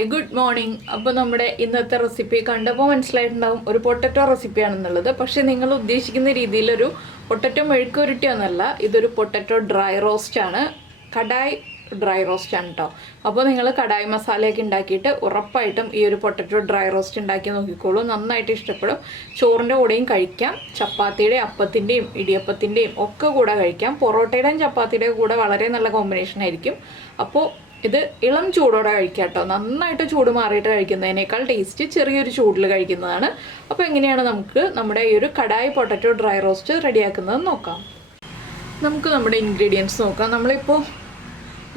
Hi good morning. അപ്പോൾ നമ്മുടെ ഇന്നത്തെ റെസിപ്പി കണ്ടപ്പോൾ മനസ്സിലായിട്ടുണ്ടാവും ഒരു പൊട്ടറ്റോ റെസിപ്പിയാണെന്നുള്ളത്. പക്ഷേ നിങ്ങൾ ഉദ്ദേശിക്കുന്ന രീതിയിലൊരു പൊട്ടറ്റോ മെഴുക്കുരുട്ടിയൊന്നുമല്ല, ഇതൊരു പൊട്ടറ്റോ ഡ്രൈ റോസ്റ്റ് ആണ്. കടായി ഡ്രൈ റോസ്റ്റ് ആണ് കേട്ടോ. അപ്പോൾ നിങ്ങൾ കടായി മസാലയൊക്കെ ഉണ്ടാക്കിയിട്ട് ഉറപ്പായിട്ടും ഈ ഒരു പൊട്ടറ്റോ ഡ്രൈ റോസ്റ്റ് ഉണ്ടാക്കി നോക്കിക്കോളൂ, നന്നായിട്ട് ഇഷ്ടപ്പെടും. ചോറിൻ്റെ കൂടെയും കഴിക്കാം, ചപ്പാത്തിയുടെയും അപ്പത്തിൻ്റെയും ഇടിയപ്പത്തിൻ്റെയും ഒക്കെ കൂടെ കഴിക്കാം. പൊറോട്ടയുടെയും ചപ്പാത്തിയുടെയും കൂടെ വളരെ നല്ല കോമ്പിനേഷൻ ആയിരിക്കും. അപ്പോൾ ഇത് ഇളം ചൂടോടെ കഴിക്കാം കേട്ടോ. നന്നായിട്ട് ചൂട് മാറിയിട്ട് കഴിക്കുന്നതിനേക്കാൾ ടേസ്റ്റ് ചെറിയൊരു ചൂടിൽ കഴിക്കുന്നതാണ്. അപ്പോൾ എങ്ങനെയാണ് നമുക്ക് നമ്മുടെ ഈ ഒരു കടായി പൊട്ടറ്റോ ഡ്രൈ റോസ്റ്റ് റെഡിയാക്കുന്നത് നോക്കാം. നമുക്ക് നമ്മുടെ ഇൻഗ്രീഡിയൻസ് നോക്കാം. നമ്മളിപ്പോൾ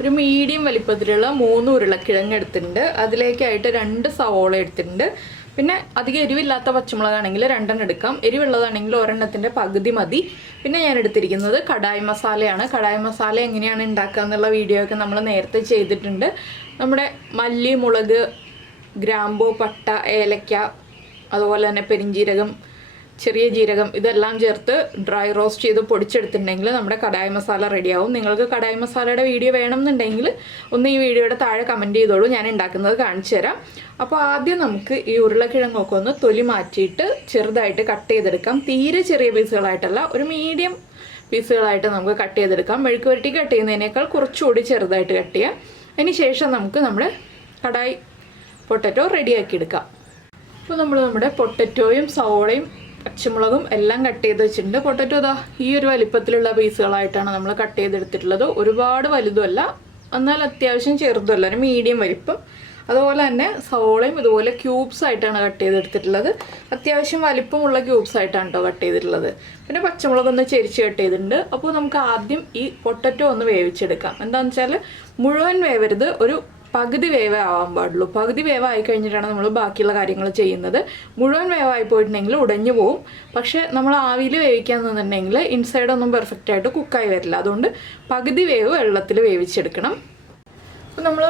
ഒരു മീഡിയം വലിപ്പത്തിലുള്ള 3 ഉരുളക്കിഴങ്ങ് എടുത്തിട്ടുണ്ട്. അതിലേക്കായിട്ട് 2 സവോള എടുത്തിട്ടുണ്ട്. പിന്നെ അധികം എരിവില്ലാത്ത പച്ചമുളകാണെങ്കിൽ 2 എടുക്കാം, എരിവുള്ളതാണെങ്കിൽ ഒരെണ്ണത്തിൻ്റെ പകുതി മതി. പിന്നെ ഞാൻ എടുത്തിരിക്കുന്നത് കടായി മസാലയാണ്. കടായി മസാല എങ്ങനെയാണ് ഉണ്ടാക്കുക എന്നുള്ള വീഡിയോ ഒക്കെ നമ്മൾ നേരത്തെ ചെയ്തിട്ടുണ്ട്. നമ്മുടെ മല്ലി, മുളക്, ഗ്രാമ്പൂ, പട്ട, ഏലക്ക, അതുപോലെ തന്നെ പെരിഞ്ജീരകം, ചെറിയ ജീരകം ഇതെല്ലാം ചേർത്ത് ഡ്രൈ റോസ്റ്റ് ചെയ്ത് പൊടിച്ചെടുത്തിട്ടുണ്ടെങ്കിൽ നമ്മുടെ കടായി മസാല റെഡിയാവും. നിങ്ങൾക്ക് കടായി മസാലയുടെ വീഡിയോ വേണമെന്നുണ്ടെങ്കിൽ ഒന്ന് ഈ വീഡിയോയുടെ താഴെ കമൻറ്റ് ചെയ്തോളൂ, ഞാൻ ഉണ്ടാക്കുന്നത് കാണിച്ചു തരാം. അപ്പോൾ ആദ്യം നമുക്ക് ഈ ഉരുളക്കിഴങ്ങൊക്കെ ഒന്ന് തൊലി മാറ്റിയിട്ട് ചെറുതായിട്ട് കട്ട് ചെയ്തെടുക്കാം. തീരെ ചെറിയ പീസുകളായിട്ടല്ല, ഒരു മീഡിയം പീസുകളായിട്ട് നമുക്ക് കട്ട് ചെയ്തെടുക്കാം. മെഴുക്ക് പുരട്ടി കട്ട് ചെയ്യുന്നതിനേക്കാൾ കുറച്ചുകൂടി ചെറുതായിട്ട് കട്ട് ചെയ്യാം. അതിന് ശേഷം നമുക്ക് നമ്മുടെ കടായി പൊട്ടറ്റോ റെഡിയാക്കി എടുക്കാം. അപ്പോൾ നമ്മൾ നമ്മുടെ പൊട്ടറ്റോയും സവോളയും പച്ചമുളകും എല്ലാം കട്ട് ചെയ്ത് വെച്ചിട്ടുണ്ട്. പൊട്ടറ്റോ ഇതാ ഈ ഒരു വലിപ്പത്തിലുള്ള പീസുകളായിട്ടാണ് നമ്മൾ കട്ട് ചെയ്തെടുത്തിട്ടുള്ളത്. ഒരുപാട് വലുതുമല്ല, എന്നാൽ അത്യാവശ്യം ചെറുതുമല്ല, ഒരു മീഡിയം വലിപ്പം. അതുപോലെ തന്നെ സവോളയും ഇതുപോലെ ക്യൂബ്സ് ആയിട്ടാണ് കട്ട് ചെയ്തെടുത്തിട്ടുള്ളത്. അത്യാവശ്യം വലിപ്പമുള്ള ക്യൂബ്സ് ആയിട്ടാണ് കേട്ടോ കട്ട് ചെയ്തിട്ടുള്ളത്. പിന്നെ പച്ചമുളകൊന്ന് ചെരിച്ച് കട്ട് ചെയ്തിട്ടുണ്ട്. അപ്പോൾ നമുക്ക് ആദ്യം ഈ പൊട്ടറ്റോ ഒന്ന് വേവിച്ചെടുക്കാം. എന്താണെന്ന് വെച്ചാൽ മുഴുവൻ വേവരുത്, ഒരു പകുതി വേവേ ആവാൻ പാടുള്ളൂ. പകുതി വേവായി കഴിഞ്ഞിട്ടാണ് നമ്മൾ ബാക്കിയുള്ള കാര്യങ്ങൾ ചെയ്യുന്നത്. മുഴുവൻ വേവായി പോയിട്ടുണ്ടെങ്കിൽ ഉടഞ്ഞു പോവും. പക്ഷേ നമ്മൾ ആവിയിൽ വേവിക്കാൻ നിന്നിട്ടുണ്ടെങ്കിൽ ഇൻസൈഡൊന്നും പെർഫെക്റ്റ് ആയിട്ട് കുക്കായി വരില്ല. അതുകൊണ്ട് പകുതി വേവ് വെള്ളത്തിൽ വേവിച്ചെടുക്കണം. അപ്പോൾ നമ്മൾ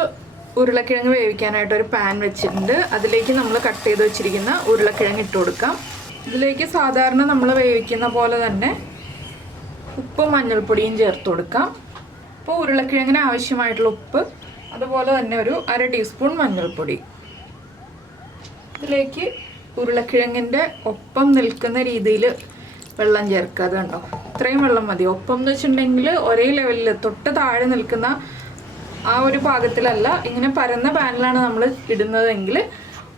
ഉരുളക്കിഴങ്ങ് വേവിക്കാനായിട്ട് ഒരു പാൻ വെച്ചിട്ടുണ്ട്. അതിലേക്ക് നമ്മൾ കട്ട് ചെയ്ത് വെച്ചിരിക്കുന്ന ഉരുളക്കിഴങ്ങ് ഇട്ട് കൊടുക്കാം. ഇതിലേക്ക് സാധാരണ നമ്മൾ വേവിക്കുന്ന പോലെ തന്നെ ഉപ്പും മഞ്ഞൾപ്പൊടിയും ചേർത്ത് കൊടുക്കാം. അപ്പോൾ ഉരുളക്കിഴങ്ങിന് ആവശ്യമായിട്ടുള്ള ഉപ്പ്, അതുപോലെ തന്നെ ഒരു 1/2 ടീസ്പൂൺ മഞ്ഞൾപ്പൊടി. ഇതിലേക്ക് ഉരുളക്കിഴങ്ങിൻ്റെ ഒപ്പം നിൽക്കുന്ന രീതിയിൽ വെള്ളം ചേർക്കുക. അത് കണ്ടോ, ഇത്രയും വെള്ളം മതി. ഒപ്പം എന്ന് വെച്ചിട്ടുണ്ടെങ്കിൽ ഒരേ ലെവലിൽ തൊട്ട് താഴെ നിൽക്കുന്ന ആ ഒരു പാകത്തിലല്ല, ഇങ്ങനെ പരന്ന പാനിലാണ് നമ്മൾ ഇടുന്നതെങ്കിൽ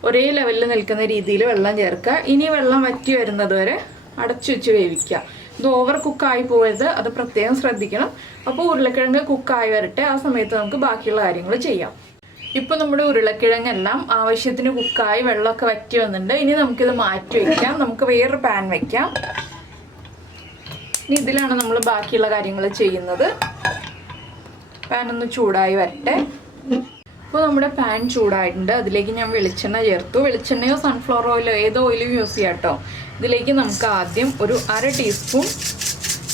ഒരേ ലെവലിൽ നിൽക്കുന്ന രീതിയിൽ വെള്ളം ചേർക്കുക. ഇനി വെള്ളം വറ്റി വരുന്നത് വരെ അടച്ചു വെച്ച് വേവിക്കുക. ഇത് ഓവർ കുക്കായി പോയത്, അത് പ്രത്യേകം ശ്രദ്ധിക്കണം. അപ്പോൾ ഉരുളക്കിഴങ്ങ് കുക്കായി വരട്ടെ, ആ സമയത്ത് നമുക്ക് ബാക്കിയുള്ള കാര്യങ്ങൾ ചെയ്യാം. ഇപ്പോൾ നമ്മുടെ ഉരുളക്കിഴങ്ങെല്ലാം ആവശ്യത്തിന് കുക്കായി വെള്ളമൊക്കെ വറ്റി വന്നിട്ടുണ്ട്. ഇനി നമുക്കിത് മാറ്റി വയ്ക്കാം. നമുക്ക് വേറൊരു പാൻ വയ്ക്കാം. ഇനി ഇതിലാണ് നമ്മൾ ബാക്കിയുള്ള കാര്യങ്ങൾ ചെയ്യുന്നത്. പാൻ ഒന്ന് ചൂടായി വരട്ടെ. ഇപ്പോൾ നമ്മുടെ പാൻ ചൂടായിട്ടുണ്ട്. അതിലേക്ക് ഞാൻ വെളിച്ചെണ്ണ ചേർത്തു. വെളിച്ചെണ്ണയോ സൺഫ്ലവർ ഓയിലോ ഏതോ ഓയിലും യൂസ് ചെയ്യാം കേട്ടോ. ഇതിലേക്ക് നമുക്ക് ആദ്യം ഒരു 1/2 ടീസ്പൂൺ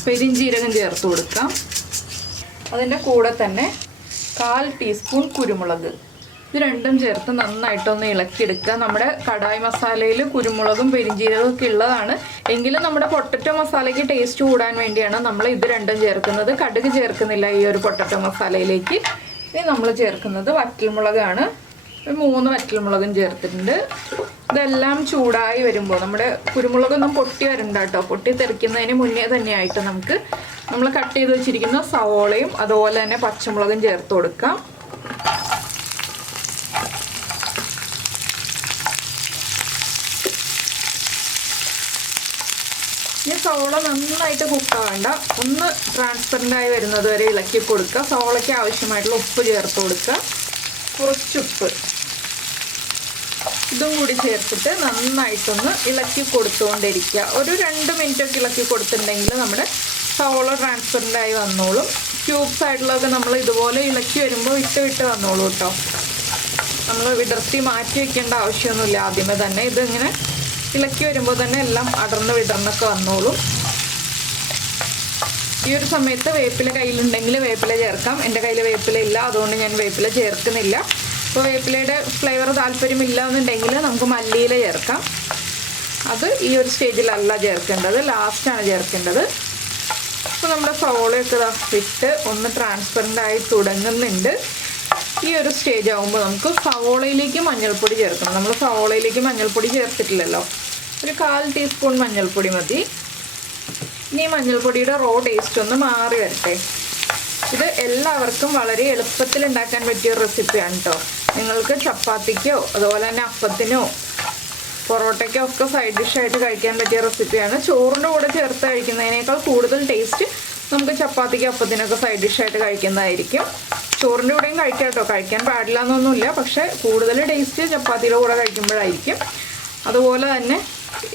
പെരിഞ്ജീരകം ചേർത്ത് കൊടുക്കാം. അതിൻ്റെ കൂടെ തന്നെ 1/4 ടീസ്പൂൺ കുരുമുളക്. ഇത് രണ്ടും ചേർത്ത് നന്നായിട്ടൊന്ന് ഇളക്കിയെടുക്കുക. നമ്മുടെ കടായി മസാലയിൽ കുരുമുളകും പെരിഞ്ജീരകവും ഒക്കെ ഉള്ളതാണ്. എങ്കിലും നമ്മുടെ പൊട്ടറ്റോ മസാലയ്ക്ക് ടേസ്റ്റ് കൂടാൻ വേണ്ടിയാണ് നമ്മൾ ഇത് രണ്ടും ചേർക്കുന്നത്. കടുക് ചേർക്കുന്നില്ല ഈ ഒരു പൊട്ടറ്റോ മസാലയിലേക്ക്. ഇനി നമ്മൾ ചേർക്കുന്നത് വറ്റൽമുളകാണ്. 3 വറ്റൽമുളകും ചേർത്തിട്ടുണ്ട്. ഇതെല്ലാം ചൂടായി വരുമ്പോൾ നമ്മുടെ കുരുമുളകൊന്നും പൊട്ടി വരണ്ട കേട്ടോ. പൊട്ടി തെറിക്കുന്നതിന് മുന്നേ തന്നെയായിട്ട് നമുക്ക് നമ്മൾ കട്ട് ചെയ്ത് വെച്ചിരിക്കുന്ന സവോളയും അതുപോലെ തന്നെ പച്ചമുളകും ചേർത്ത് കൊടുക്കാം. ഇനി സവോള നന്നായിട്ട് കുക്കാവണ്ട, ഒന്ന് ട്രാൻസ്പെറൻ്റായി വരുന്നത് വരെ ഇളക്കി കൊടുക്കുക. സവോളയ്ക്ക് ആവശ്യമായിട്ടുള്ള ഉപ്പ് ചേർത്ത് കൊടുക്കുക, കുറച്ചുപ്പ്. ഇതും കൂടി ചേർത്തിട്ട് നന്നായിട്ടൊന്ന് ഇളക്കി കൊടുത്തുകൊണ്ടിരിക്കുക. ഒരു 2 മിനിറ്റൊക്കെ ഇളക്കി കൊടുത്തിട്ടുണ്ടെങ്കിൽ നമ്മുടെ സവോള ട്രാൻസ്പെറൻ്റായി വന്നോളും. ക്യൂബ്സ് ആയിട്ടുള്ളതൊക്കെ നമ്മൾ ഇതുപോലെ ഇളക്കി വരുമ്പോൾ വിട്ട് വന്നോളൂ കേട്ടോ. നമ്മൾ വിടർത്തി മാറ്റി വയ്ക്കേണ്ട ആവശ്യമൊന്നുമില്ല ആദ്യമേ തന്നെ. ഇതിങ്ങനെ ഇളക്കി വരുമ്പോൾ തന്നെ എല്ലാം വിടർന്നൊക്കെ വന്നോളും. ഈ ഒരു സമയത്ത് വേപ്പില കയ്യിലുണ്ടെങ്കിൽ വേപ്പില ചേർക്കാം. എൻ്റെ കയ്യിൽ വേപ്പില ഇല്ല, അതുകൊണ്ട് ഞാൻ വേപ്പില ചേർക്കുന്നില്ല. അപ്പോൾ വേപ്പിലയുടെ ഫ്ലേവർ താല്പര്യമില്ല എന്നുണ്ടെങ്കിൽ നമുക്ക് മല്ലിയില ചേർക്കാം. അത് ഈ ഒരു സ്റ്റേജിലല്ല ചേർക്കേണ്ടത്, ലാസ്റ്റാണ് ചേർക്കേണ്ടത്. അപ്പോൾ നമ്മുടെ സവോളയൊക്കെ ഇട്ട് ഒന്ന് ട്രാൻസ്പെറൻ്റ് ആയി തുടങ്ങുന്നുണ്ട്. ഈ ഒരു സ്റ്റേജ് ആകുമ്പോൾ നമുക്ക് സവോളയിലേക്ക് മഞ്ഞൾപ്പൊടി ചേർക്കണം. നമ്മൾ സവോളയിലേക്ക് മഞ്ഞൾപ്പൊടി ചേർത്തിട്ടില്ലല്ലോ. ഒരു 1/4 ടീസ്പൂൺ മഞ്ഞൾപ്പൊടി മതി. ഇനി മഞ്ഞൾപ്പൊടിയുടെ റോ ടേസ്റ്റ് ഒന്ന് മാറി വരട്ടെ. ഇത് എല്ലാവർക്കും വളരെ എളുപ്പത്തിൽ ഉണ്ടാക്കാൻ പറ്റിയ റെസിപ്പിയാണ് കേട്ടോ. നിങ്ങൾക്ക് ചപ്പാത്തിക്കോ അതുപോലെ തന്നെ അപ്പത്തിനോ പൊറോട്ടയ്ക്കോ ഒക്കെ സൈഡ് ഡിഷായിട്ട് കഴിക്കാൻ പറ്റിയ റെസിപ്പിയാണ്. ചോറിൻ്റെ കൂടെ ചേർത്ത് കഴിക്കുന്നതിനേക്കാൾ കൂടുതൽ ടേസ്റ്റ് നമുക്ക് ചപ്പാത്തിക്ക് അപ്പത്തിനൊക്കെ സൈഡ് ഡിഷായിട്ട് കഴിക്കുന്നതായിരിക്കും. ചോറിൻ്റെ കൂടെയും കഴിക്കാം കേട്ടോ, കഴിക്കാൻ പാടില്ല എന്നൊന്നുമില്ല. പക്ഷേ കൂടുതൽ ടേസ്റ്റ് ചപ്പാത്തിയുടെ കൂടെ കഴിക്കുമ്പോഴായിരിക്കും. അതുപോലെ തന്നെ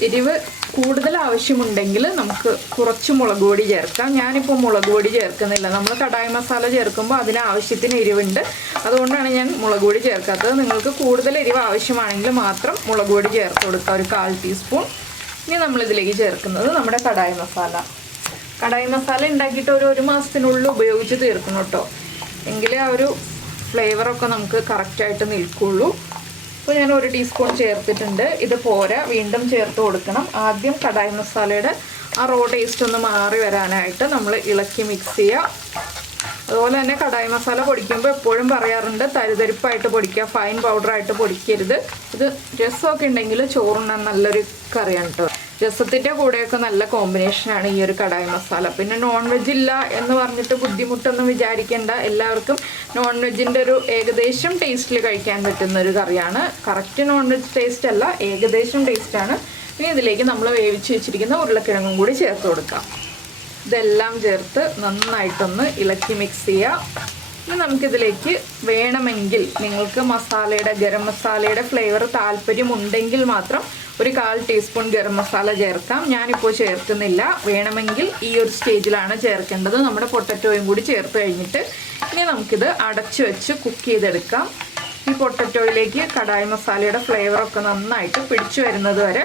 എരിവ് കൂടുതൽ ആവശ്യമുണ്ടെങ്കിൽ നമുക്ക് കുറച്ച് മുളക് പൊടി ചേർക്കാം. ഞാനിപ്പോൾ മുളക് പൊടി ചേർക്കുന്നില്ല. നമ്മൾ കടായി മസാല ചേർക്കുമ്പോൾ അതിന് ആവശ്യത്തിന് എരിവുണ്ട്, അതുകൊണ്ടാണ് ഞാൻ മുളക് പൊടി ചേർക്കാത്തത്. നിങ്ങൾക്ക് കൂടുതൽ എരിവ് ആവശ്യമാണെങ്കിൽ മാത്രം മുളക് പൊടി ചേർത്ത് കൊടുക്കുക, ഒരു 1/4 ടീസ്പൂൺ. ഇനി നമ്മളിതിലേക്ക് ചേർക്കുന്നത് നമ്മുടെ കടായി മസാല. കടായി മസാല ഉണ്ടാക്കിയിട്ട് ഒരു മാസത്തിനുള്ളിൽ ഉപയോഗിച്ച് തീർക്കണം കേട്ടോ, എങ്കിലേ ആ ഒരു ഫ്ലേവറൊക്കെ നമുക്ക് കറക്റ്റായിട്ട് നിൽക്കുള്ളൂ. അപ്പോൾ ഞാൻ 1 ടീസ്പൂൺ ചേർത്തിട്ടുണ്ട്. ഇത് പോരാ, വീണ്ടും ചേർത്ത് കൊടുക്കണം. ആദ്യം കടായി മസാലയുടെ ആ റോ ടേസ്റ്റ് ഒന്ന് മാറി വരാനായിട്ട് നമ്മൾ ഇളക്കി മിക്സ് ചെയ്യുക. അതുപോലെ തന്നെ കടായി മസാല പൊടിക്കുമ്പോൾ എപ്പോഴും പറയാറുണ്ട് തരിതരിപ്പായിട്ട് പൊടിക്കുക, ഫൈൻ പൗഡറായിട്ട് പൊടിക്കരുത്. ഇത് രസമൊക്കെ ഉണ്ടെങ്കിൽ ചോറുണ്ണാൻ നല്ലൊരു കറിയാണ് കേട്ടോ. രസത്തിൻ്റെ കൂടെയൊക്കെ നല്ല കോമ്പിനേഷനാണ് ഈ ഒരു കടായി മസാല. പിന്നെ നോൺ വെജ് ഇല്ല എന്ന് പറഞ്ഞിട്ട് ബുദ്ധിമുട്ടൊന്നും വിചാരിക്കേണ്ട. എല്ലാവർക്കും നോൺ വെജിൻ്റെ ഒരു ഏകദേശം ടേസ്റ്റിൽ കഴിക്കാൻ പറ്റുന്ന ഒരു കറിയാണ്. കറക്റ്റ് നോൺ വെജ് ടേസ്റ്റ് അല്ല, ഏകദേശം ടേസ്റ്റാണ്. ഇനി ഇതിലേക്ക് നമ്മൾ വേവിച്ച് വെച്ചിരിക്കുന്ന ഉരുളക്കിഴങ്ങും കൂടി ചേർത്ത് കൊടുക്കാം. ഇതെല്ലാം ചേർത്ത് നന്നായിട്ടൊന്ന് ഇളക്കി മിക്സ് ചെയ്യുക. ഇനി നമുക്കിതിലേക്ക് വേണമെങ്കിൽ നിങ്ങൾക്ക് ഗരം മസാലയുടെ ഫ്ലേവർ താല്പര്യമുണ്ടെങ്കിൽ മാത്രം ഒരു 1/4 ടീസ്പൂൺ ഗരം മസാല ചേർക്കാം. ഞാനിപ്പോൾ ചേർക്കുന്നില്ല. വേണമെങ്കിൽ ഈ ഒരു സ്റ്റേജിലാണ് ചേർക്കേണ്ടത്. നമ്മുടെ പൊട്ടറ്റോയും കൂടി ചേർത്ത് കഴിഞ്ഞിട്ട് ഇനി നമുക്കിത് അടച്ചു വെച്ച് കുക്ക് ചെയ്തെടുക്കാം. ഈ പൊട്ടറ്റോയിലേക്ക് കടായി മസാലയുടെ ഫ്ലേവറൊക്കെ നന്നായിട്ട് പിടിച്ചു വരുന്നത് വരെ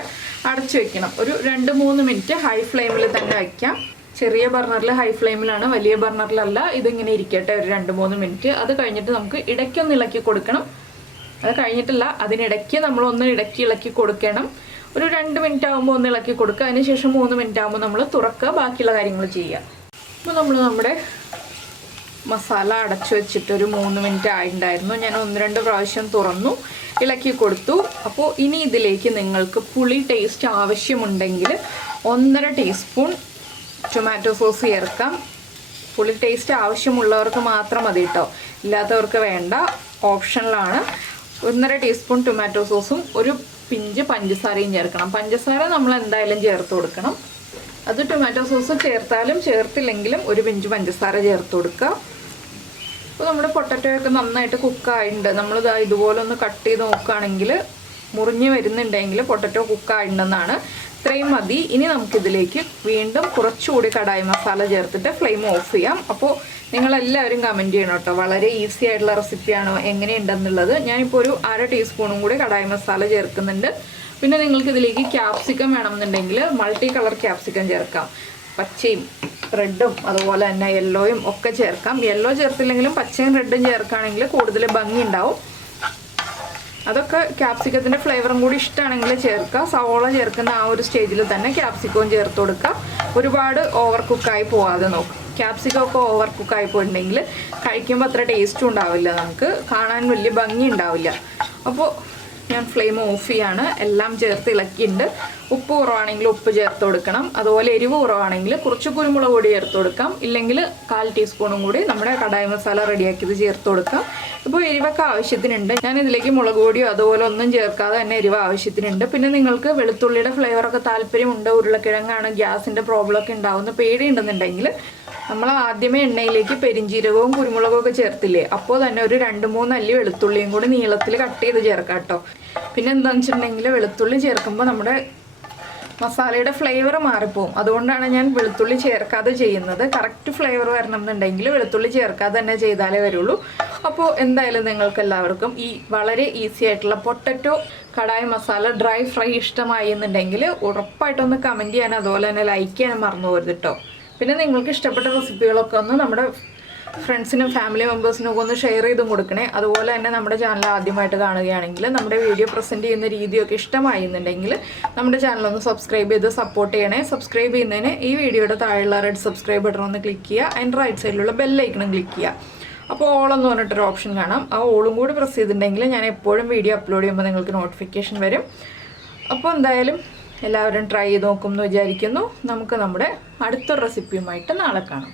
അടച്ചു വെക്കണം. ഒരു 2-3 മിനിറ്റ് ഹൈ ഫ്ലെയിമിൽ തന്നെ വയ്ക്കാം. ചെറിയ ബർണറിൽ ഹൈ ഫ്ലെയിമിലാണ്, വലിയ ബർണറിലല്ല. ഇതിങ്ങനെ ഇരിക്കട്ടെ ഒരു 2-3 മിനിറ്റ്. അത് കഴിഞ്ഞിട്ട് നമുക്ക് ഇടയ്ക്കൊന്ന് ഇളക്കി കൊടുക്കണം. അത് കഴിഞ്ഞിട്ടില്ല, അതിനിടയ്ക്ക് നമ്മളൊന്ന് ഇളക്കി കൊടുക്കണം. ഒരു 2 മിനിറ്റ് ആകുമ്പോൾ ഒന്ന് ഇളക്കി കൊടുക്കുക. അതിനുശേഷം 3 മിനിറ്റ് ആകുമ്പോൾ നമ്മൾ തുറക്കുക, ബാക്കിയുള്ള കാര്യങ്ങൾ ചെയ്യുക. അപ്പോൾ നമ്മൾ നമ്മുടെ മസാല അടച്ചു വെച്ചിട്ട് ഒരു 3 മിനിറ്റ് ആയിട്ടുണ്ടായിരുന്നു. ഞാൻ 1-2 പ്രാവശ്യം തുറന്നു, ഇളക്കി കൊടുത്തു. അപ്പോൾ ഇനി ഇതിലേക്ക് നിങ്ങൾക്ക് പുളി ടേസ്റ്റ് ആവശ്യമുണ്ടെങ്കിൽ 1.5 ടീസ്പൂൺ ടൊമാറ്റോ സോസ് ചേർക്കാം. പുളി ടേസ്റ്റ് ആവശ്യമുള്ളവർക്ക് മാത്രം മതി കേട്ടോ, ഇല്ലാത്തവർക്ക് വേണ്ട, ഓപ്ഷനിലാണ്. 1.5 ടീസ്പൂൺ ടൊമാറ്റോ സോസും ഒരു പിഞ്ച് പഞ്ചസാരയും ചേർക്കണം. പഞ്ചസാര നമ്മൾ എന്തായാലും ചേർത്ത് കൊടുക്കണം. അത് ടൊമാറ്റോ സോസ് ചേർത്താലും ചേർത്തില്ലെങ്കിലും ഒരു പിഞ്ച് പഞ്ചസാര ചേർത്ത് കൊടുക്കുക. അപ്പോൾ നമ്മുടെ പൊട്ടറ്റോയൊക്കെ നന്നായിട്ട് കുക്കായിട്ടുണ്ട്. നമ്മളിത് ഇതുപോലെ ഒന്ന് കട്ട് ചെയ്ത് നോക്കുകയാണെങ്കിൽ മുറിഞ്ഞ് വരുന്നുണ്ടെങ്കിൽ പൊട്ടറ്റോ കുക്കായിട്ടുണ്ടെന്നാണ്. ഇത്രയും മതി. ഇനി നമുക്കിതിലേക്ക് വീണ്ടും കുറച്ചുകൂടി കടായി മസാല ചേർത്തിട്ട് ഫ്ലെയിം ഓഫ് ചെയ്യാം. അപ്പോൾ നിങ്ങളെല്ലാവരും കമൻറ്റ് ചെയ്യണം കേട്ടോ, വളരെ ഈസി ആയിട്ടുള്ള റെസിപ്പിയാണോ എങ്ങനെയുണ്ടെന്നുള്ളത്. ഞാനിപ്പോൾ ഒരു 1/2 ടീസ്പൂണും കൂടി കടായി മസാല ചേർക്കുന്നുണ്ട്. പിന്നെ നിങ്ങൾക്ക് ഇതിലേക്ക് ക്യാപ്സിക്കം വേണമെന്നുണ്ടെങ്കിൽ മൾട്ടി കളർ ക്യാപ്സിക്കം ചേർക്കാം. പച്ചയും റെഡും അതുപോലെ തന്നെ യെല്ലോയും ഒക്കെ ചേർക്കാം. യെല്ലോ ചേർത്തില്ലെങ്കിലും പച്ചയും റെഡും ചേർക്കുകയാണെങ്കിൽ കൂടുതൽ ഭംഗി ഉണ്ടാവും. അതൊക്കെ ക്യാപ്സിക്കത്തിൻ്റെ ഫ്ലേവറും കൂടി ഇഷ്ടമാണെങ്കിൽ ചേർക്കുക. സവോള ചേർക്കുന്ന ആ ഒരു സ്റ്റേജിൽ തന്നെ ക്യാപ്സിക്കവും ചേർത്ത് കൊടുക്കുക. ഒരുപാട് ഓവർ കുക്കായി പോകാതെ നോക്കുക. ക്യാപ്സിക്കമൊക്കെ ഓവർ കുക്കായി പോയിട്ടുണ്ടെങ്കിൽ കഴിക്കുമ്പോൾ അത്ര ടേസ്റ്റും ഉണ്ടാവില്ല, നമുക്ക് കാണാൻ വലിയ ഭംഗി ഉണ്ടാവില്ല. അപ്പോൾ ഞാൻ ഫ്ലെയിം ഓഫ് ചെയ്യാണ്. എല്ലാം ചേർത്ത് ഇളക്കിയിട്ടുണ്ട്. ഉപ്പ് കുറവാണെങ്കിൽ ഉപ്പ് ചേർത്ത് കൊടുക്കണം. അതുപോലെ എരിവ് കുറവാണെങ്കിൽ കുറച്ച് കുരുമുളക് പൊടി ചേർത്ത് കൊടുക്കാം. ഇല്ലെങ്കിൽ 1/4 ടീസ്പൂണും കൂടി നമ്മുടെ കടായി മസാല റെഡിയാക്കിയത് ചേർത്ത് കൊടുക്കാം. ഇപ്പോൾ എരിവൊക്കെ ആവശ്യത്തിനുണ്ട്. ഞാൻ ഇതിലേക്ക് മുളക് പൊടിയോ അതുപോലെ ഒന്നും ചേർക്കാതെ തന്നെ എരിവ് ആവശ്യത്തിനുണ്ട്. പിന്നെ നിങ്ങൾക്ക് വെളുത്തുള്ളിയുടെ ഫ്ലേവറൊക്കെ താല്പര്യമുണ്ട്, ഉരുളക്കിഴങ്ങാണ്, ഗ്യാസിൻ്റെ പ്രോബ്ലം ഒക്കെ ഉണ്ടാവുന്ന പേടിയുണ്ടെന്നുണ്ടെങ്കിൽ നമ്മൾ ആദ്യമേ എണ്ണയിലേക്ക് പെരിഞ്ചീരകവും കുരുമുളകും ഒക്കെ ചേർത്തില്ലേ, അപ്പോൾ തന്നെ ഒരു 2-3 അല്ലി വെളുത്തുള്ളിയും കൂടി നീളത്തിൽ കട്ട് ചെയ്ത് ചേർക്കാം കേട്ടോ. പിന്നെ എന്താണെന്ന് വെച്ചിട്ടുണ്ടെങ്കിൽ വെളുത്തുള്ളി ചേർക്കുമ്പോൾ നമ്മുടെ മസാലയുടെ ഫ്ലേവർ മാറിപ്പോവും. അതുകൊണ്ടാണ് ഞാൻ വെളുത്തുള്ളി ചേർക്കാതെ ചെയ്യുന്നത്. കറക്റ്റ് ഫ്ലേവർ വരണം എന്നുണ്ടെങ്കിൽ വെളുത്തുള്ളി ചേർക്കാതെ തന്നെ ചെയ്താലേ വരുള്ളൂ. അപ്പോൾ എന്തായാലും നിങ്ങൾക്ക് എല്ലാവർക്കും ഈ വളരെ ഈസി ആയിട്ടുള്ള potato kadai masala dry fry ഇഷ്ടമായി എന്നുണ്ടെങ്കിൽ ഉറപ്പായിട്ടൊന്ന് കമൻറ്റ് ചെയ്യാൻ അതുപോലെ തന്നെ ലൈക്ക് ചെയ്യാൻ മറന്നു പോകരുത് കേട്ടോ. പിന്നെ നിങ്ങൾക്ക് ഇഷ്ടപ്പെട്ട റെസിപ്പികളൊക്കെ ഒന്ന് നമ്മുടെ ഫ്രണ്ട്സിനും ഫാമിലി മെമ്പേഴ്സിനും ഒക്കെ ഒന്ന് ഷെയർ ചെയ്തും കൊടുക്കണേ. അതുപോലെ തന്നെ നമ്മുടെ ചാനൽ ആദ്യമായിട്ട് കാണുകയാണെങ്കിൽ നമ്മുടെ വീഡിയോ പ്രസൻറ്റ് ചെയ്യുന്ന രീതിയൊക്കെ ഇഷ്ടമായി എന്നുണ്ടെങ്കിൽ നമ്മുടെ ചാനലൊന്ന് സബ്സ്ക്രൈബ് ചെയ്ത് സപ്പോർട്ട് ചെയ്യണേ. സബ്സ്ക്രൈബ് ചെയ്യുന്നതിന് ഈ വീഡിയോയുടെ താഴെയുള്ള റെഡ് സബ്സ്ക്രൈബ് ബട്ടൺ ഒന്ന് ക്ലിക്ക് ചെയ്യുക. അതിൻ്റെ റൈറ്റ് സൈഡിലുള്ള ബെല്ലൈക്കണം ക്ലിക്ക് ചെയ്യുക. അപ്പോൾ ഓൾ എന്ന് പറഞ്ഞിട്ടൊരു ഓപ്ഷൻ കാണാം. ആ ഓളും കൂടി പ്രസ് ചെയ്തിട്ടുണ്ടെങ്കിൽ ഞാൻ എപ്പോഴും വീഡിയോ അപ്ലോഡ് ചെയ്യുമ്പോൾ നിങ്ങൾക്ക് നോട്ടിഫിക്കേഷൻ വരും. അപ്പോൾ എന്തായാലും എല്ലാവരും ട്രൈ ചെയ്ത് നോക്കും എന്ന് വിചാരിക്കുന്നു. നമുക്ക് നമ്മുടെ അടുത്ത റെസിപ്പിയുമായിട്ട് നാളെ കാണാം.